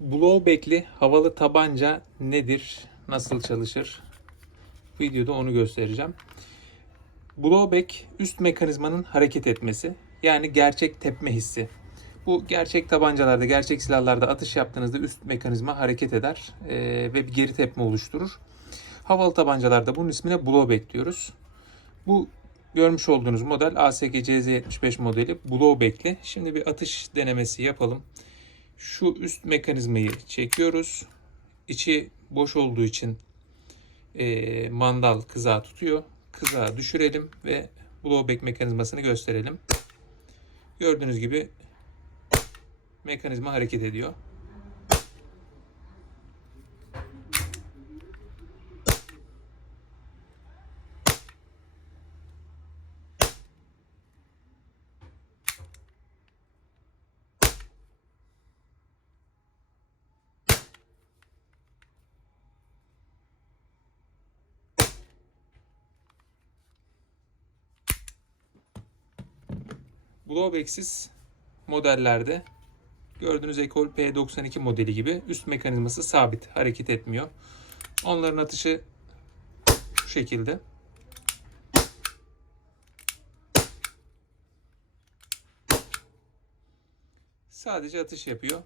Blowback'li havalı tabanca nedir? Nasıl çalışır? Videoda onu göstereceğim. Blowback üst mekanizmanın hareket etmesi. Yani gerçek tepme hissi. Bu gerçek tabancalarda, gerçek silahlarda atış yaptığınızda üst mekanizma hareket eder eee, ve bir geri tepme oluşturur. Havalı tabancalarda bunun ismine blowback diyoruz. Bu görmüş olduğunuz model ASG CZ75 modeli blowback'li. Şimdi bir atış denemesi yapalım. Şu üst mekanizmayı çekiyoruz. İçi boş olduğu için eee, mandal kızağı tutuyor. Kızağı düşürelim ve blowback mekanizmasını gösterelim. Gördüğünüz gibi mekanizma hareket ediyor. Blowback'siz modellerde gördüğünüz Ekol P92 modeli gibi üst mekanizması sabit, hareket etmiyor. Onların atışı şu şekilde. Sadece atış yapıyor.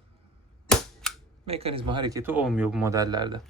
Mekanizma hareketi olmuyor bu modellerde.